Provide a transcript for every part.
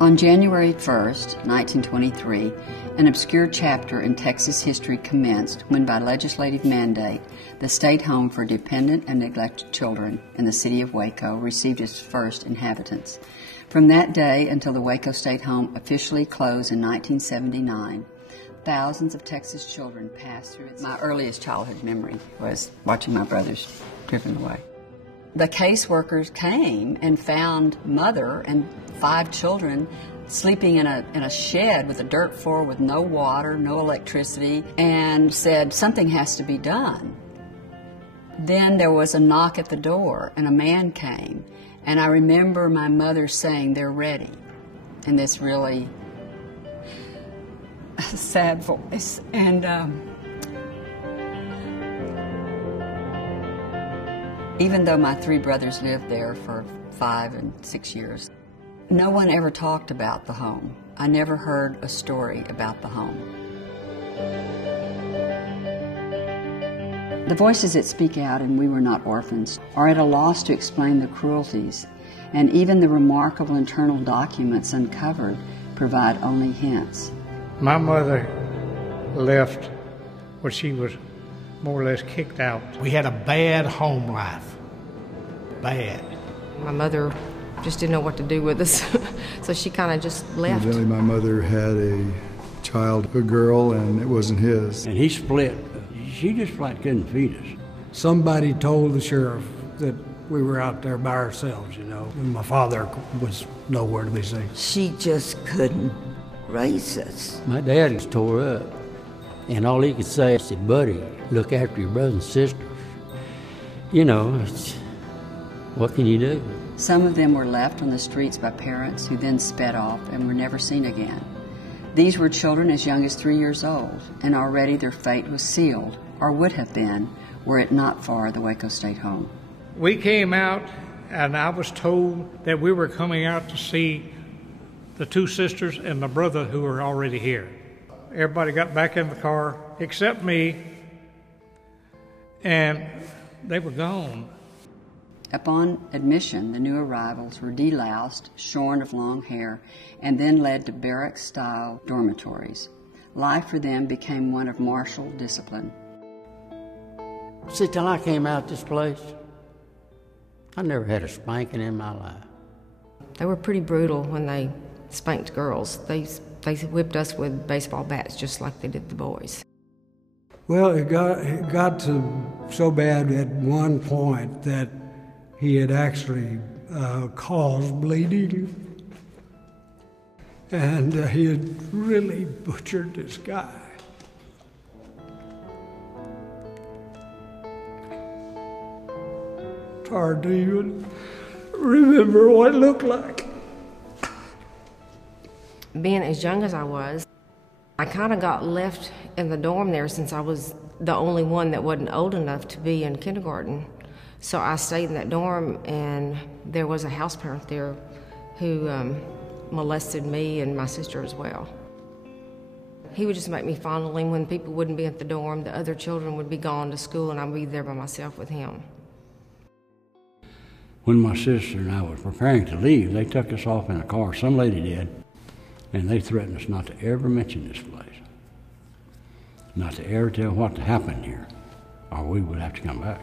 On January 1st, 1923, an obscure chapter in Texas history commenced when, by legislative mandate, the state home for dependent and neglected children in the city of Waco received its first inhabitants. From that day until the Waco State Home officially closed in 1979, thousands of Texas children passed through it. My earliest childhood memory was watching my brothers driven away. The caseworkers came and found mother and 5 children sleeping in a shed with a dirt floor with no water, no electricity, and said something has to be done. Then there was a knock at the door and a man came, and I remember my mother saying, "They're ready," in this really sad voice. And even though my 3 brothers lived there for 5 and 6 years, no one ever talked about the home. I never heard a story about the home. The voices that speak out in We Were Not Orphans are at a loss to explain the cruelties, and even the remarkable internal documents uncovered provide only hints. My mother left when she was more or less kicked out. We had a bad home life. Bad. My mother just didn't know what to do with us, so she kind of just left. Evidently my mother had a child, a girl, and it wasn't his. And he split. She just flat couldn't feed us. Somebody told the sheriff that we were out there by ourselves, you know, and my father was nowhere to be seen. She just couldn't raise us. My dad was tore up, and all he could say is, "Buddy, look after your brothers and sisters." You know, what can you do? Some of them were left on the streets by parents who then sped off and were never seen again. These were children as young as 3 years old, and already their fate was sealed, or would have been, were it not for the Waco State Home. We came out, and I was told that we were coming out to see the 2 sisters and the brother who were already here. Everybody got back in the car except me, and they were gone. Upon admission, the new arrivals were deloused, shorn of long hair, and then led to barrack-style dormitories. Life for them became one of martial discipline. See, till I came out this place, I never had a spanking in my life. They were pretty brutal when they spanked girls. They whipped us with baseball bats just like they did the boys. Well, it got to so bad at one point that he had actually caused bleeding, and he had really butchered this guy. It's hard to even remember what it looked like. Being as young as I was, I kind of got left in the dorm there since I was the only one that wasn't old enough to be in kindergarten. So I stayed in that dorm, and there was a house parent there who molested me and my sister as well. He would just make me fondle him when people wouldn't be at the dorm. The other children would be gone to school, and I'd be there by myself with him. When my sister and I were preparing to leave, they took us off in a car, some lady did, and they threatened us not to ever mention this place, not to ever tell what happened here, or we would have to come back.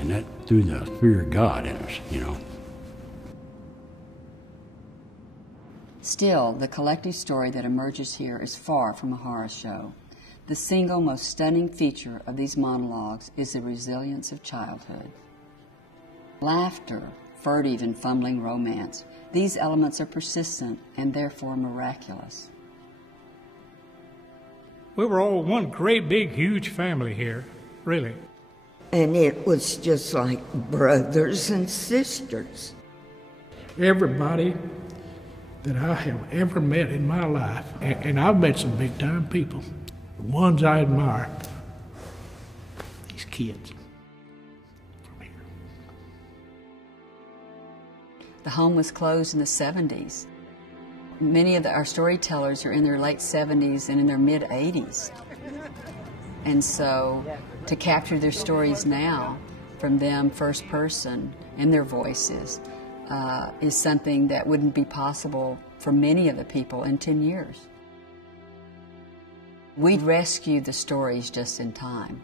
And that threw the fear of God in us, you know. Still, the collective story that emerges here is far from a horror show. The single most stunning feature of these monologues is the resilience of childhood. Laughter, furtive and fumbling romance, these elements are persistent and therefore miraculous. We were all one great big huge family here, really. And it was just like brothers and sisters. Everybody that I have ever met in my life, and I've met some big time people, the ones I admire, these kids from here. The home was closed in the 70s. Many of our storytellers are in their late 70s and in their mid 80s. And so to capture their stories now from them first person in their voices is something that wouldn't be possible for many of the people in 10 years. We rescued the stories just in time.